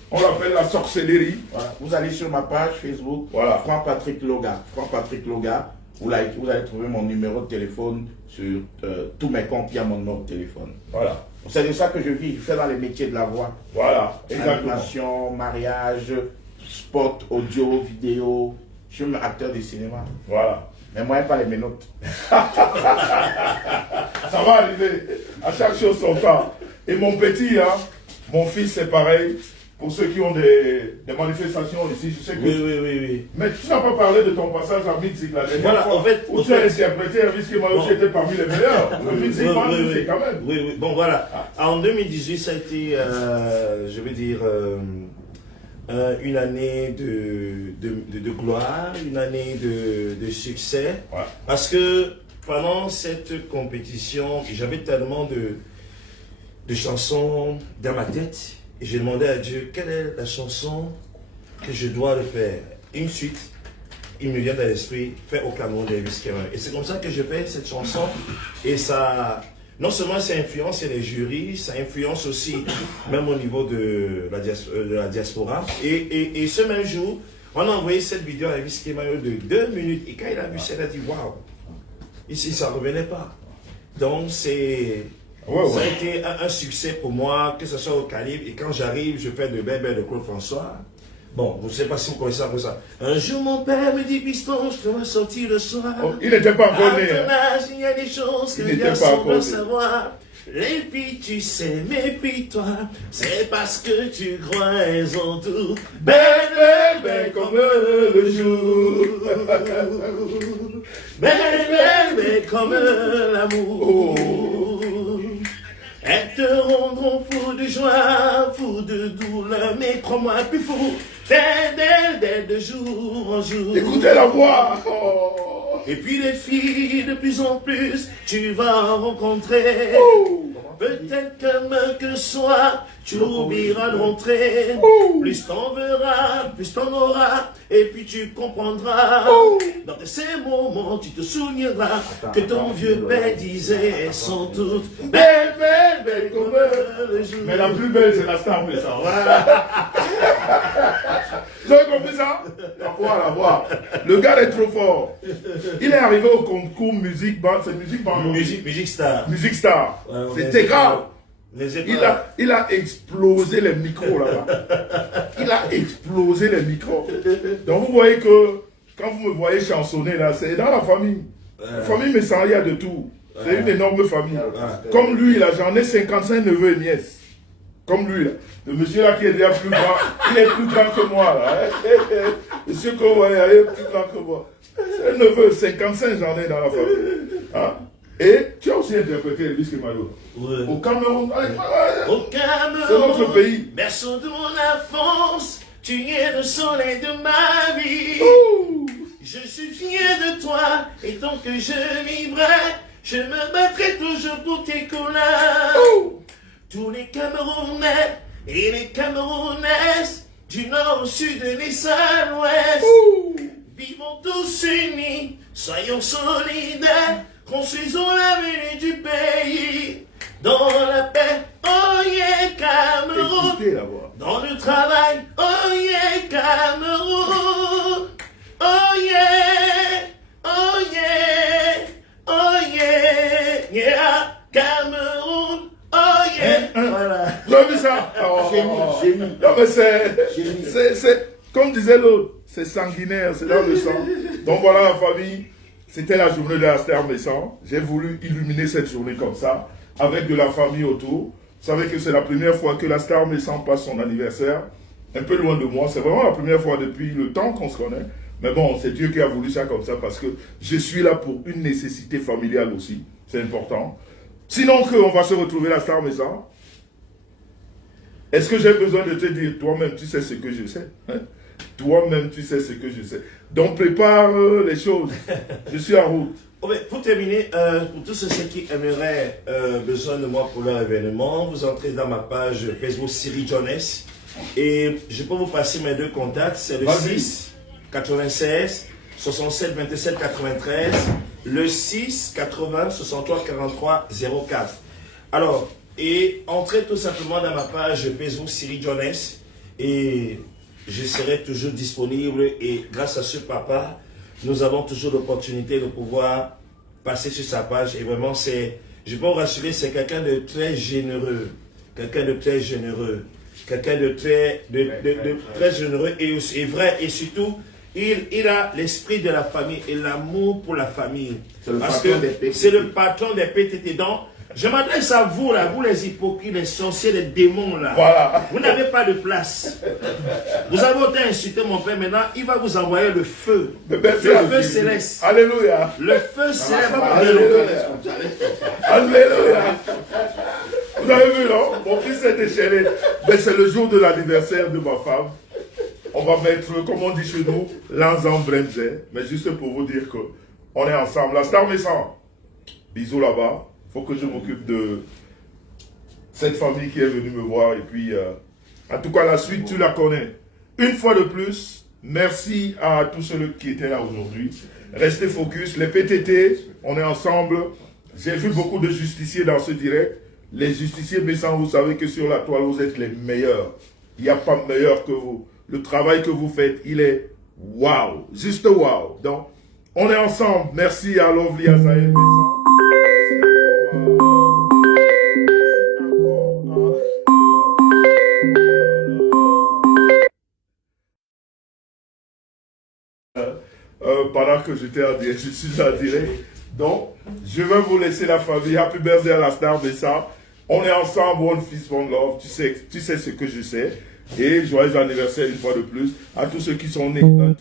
On l'appelle la sorcellerie. Voilà. Vous allez sur ma page Facebook. Voilà. Franck Patrick Loga. Franck Patrick Loga. vous allez trouver mon numéro de téléphone sur tous mes comptes, il y a mon numéro de téléphone. Voilà. C'est de ça que je vis, je fais dans les métiers de la voix. Voilà, exactement. Animation, mariage, spot, audio, vidéo. Je suis même acteur de cinéma. Voilà. Mais moi, pas les menottes. Ça va arriver. À chaque chose son temps. Et mon petit, hein, mon fils, c'est pareil. Pour ceux qui ont des manifestations ici, je sais que... Oui. Mais tu n'as pas parlé de ton passage à Midzik la dernière Voilà, fois, en fait, où tu as interprété un Whisky Mayo qui était parmi les meilleurs. Le Midzik, c'est quand même. Oui. Bon, voilà. En 2018, ça a été, je vais dire, une année de gloire, une année de succès. Ouais. Parce que pendant cette compétition, j'avais tellement de chansons dans ma tête. Et j'ai demandé à Dieu, quelle est la chanson que je dois le faire. Et une suite, il me vient à l'esprit, faire au Cameroun d'Elvis Kema. Et c'est comme ça que je fais cette chanson. Et ça, non seulement ça influence les jurys, ça influence aussi même au niveau de la diaspora. Et ce même jour, on a envoyé cette vidéo à Elvis Kema de 2 minutes. Et quand il a vu ça, il a dit, waouh, ici ça ne revenait pas. Donc c'est... Ça a été un succès pour moi, que ce soit au Calibre. Et quand j'arrive, je fais de bébé de Claude François. Bon, je ne sais pas si vous connaissez un peu ça. Un jour, mon père me dit, piston, je te vois sortir le soir. Oh, il n'était pas encore né. À ton âge, il y a des choses que les garçons doivent savoir. Les filles, tu sais, méfie-toi. C'est parce que tu crois, elles ont tout. Belle, comme le jour. Belle, comme l'amour. Elles te rendront fou de joie, fou de douleur, mais crois-moi plus fou, d'elle de jour en jour. Écoutez la voix. Oh. Et puis les filles, de plus en plus, tu vas rencontrer. Oh. Peut-être que soit, tu oublieras de rentrer. Plus t'en verras, plus t'en auras, et puis tu comprendras. Dans ces moments, tu te souviendras que ton vieux père disait, elles sont toutes belles, comme le jour. Mais la plus belle, c'est la star, mais ça. Voilà. Vous avez compris ça? La voix. Le gars est trop fort. Il est arrivé au concours musique band, c'est musique band. Musique star. Musique star. Ouais, c'était grave. Il a explosé les micros là-bas. Il a explosé les micros. Donc vous voyez que quand vous me voyez chansonner là, c'est dans la famille. La famille me sent, il y a de tout. C'est une énorme famille. Comme lui là, j'en ai 55 neveux et nièces. Comme lui là. Le monsieur là qui est déjà plus grand, il est plus grand que moi là. Monsieur que vous voyez, il est plus grand que moi. C'est un neveu, 55 j'en ai dans la famille. Hein? Et tu as aussi interprété Elvis Kemayo. Ouais. Au Cameroun. Au Cameroun, c'est notre pays. berceau de mon enfance, tu es le soleil de ma vie. Je suis fier de toi, et tant que je vivrai, je me battrai toujours pour tes couleurs. Tous les Camerounais et les Camerounaises, du nord au sud et l'est à l'ouest, vivons tous unis, soyons solidaires. Construisons l'avenir du pays, dans la paix, oh yeah, Cameroun. Écoutez la voix. Dans le travail, oh yeah, Cameroun. Oh yeah, oh yeah, oh yeah, yeah, Cameroun. Oh yeah. Voilà. Vous avez vu ça? Génie. Non mais c'est, comme disait l'autre, c'est sanguinaire, c'est dans le sang. Donc voilà la famille. C'était la journée de la star naissante. J'ai voulu illuminer cette journée comme ça, avec de la famille autour. Vous savez que c'est la première fois que la star naissante passe son anniversaire, un peu loin de moi. C'est vraiment la première fois depuis le temps qu'on se connaît. Mais bon, c'est Dieu qui a voulu ça comme ça, parce que je suis là pour une nécessité familiale aussi. C'est important. Sinon qu'on va se retrouver la star naissante. Est-ce que j'ai besoin de te dire, toi-même, tu sais ce que je sais, hein? Toi-même, tu sais ce que je sais. Donc, prépare les choses. Je suis en route. Pour terminer, pour tous ceux qui aimeraient besoin de moi pour leur événement, vous entrez dans ma page Facebook Cyril Jones et je peux vous passer mes 2 contacts. C'est le 6 96 67 27 93, le 6 80 63 43 04. Alors, et entrez tout simplement dans ma page Facebook Cyril Jones et je serai toujours disponible. Et grâce à ce papa, nous avons toujours l'opportunité de pouvoir passer sur sa page. Et vraiment, je peux vous rassurer, c'est quelqu'un de très généreux. Quelqu'un de très généreux. Quelqu'un de très généreux et vrai. Et surtout, il a l'esprit de la famille et l'amour pour la famille. Parce que c'est le patron des PTT. Donc, je m'adresse à vous, là, vous les hypocrites, les sorciers, les démons, là. Voilà. Vous n'avez pas de place. Vous avez autant insulté mon père, maintenant, il va vous envoyer le feu. Le feu céleste. Alléluia. Le feu céleste va vous Alléluia. Alléluia. Vous avez vu, non? Mon fils est déchaîné. Mais c'est le jour de l'anniversaire de ma femme. On va mettre, comme on dit chez nous, l'ensemble Bremse. Mais juste pour vous dire qu'on est ensemble. La star Messan. Bisous là-bas. Faut que je m'occupe de cette famille qui est venue me voir. Et puis, en tout cas, la suite, tu la connais. Une fois de plus, merci à tous ceux qui étaient là aujourd'hui. Restez focus. Les PTT, on est ensemble. J'ai vu beaucoup de justiciers dans ce direct. Les justiciers Messan, vous savez que sur la toile, vous êtes les meilleurs. Il n'y a pas meilleur que vous. Le travail que vous faites, il est waouh. Juste waouh. Donc, on est ensemble. Merci à Lovely Azael Messan. Pendant que j'étais en direct, je suis en direct. Donc, je vais vous laisser la famille. Happy birthday à la star Messan. On est ensemble, one fist, one love. Tu sais ce que je sais. Et joyeux anniversaire une fois de plus à tous ceux qui sont nés. Bye bye,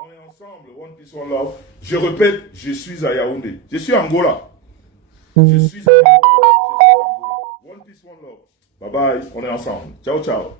on est ensemble, one peace, one love. Je répète, je suis à Yaoundé. Je suis Angola. Je suis à Yaoundé. One peace, one love. Bye bye, on est ensemble. Ciao, ciao.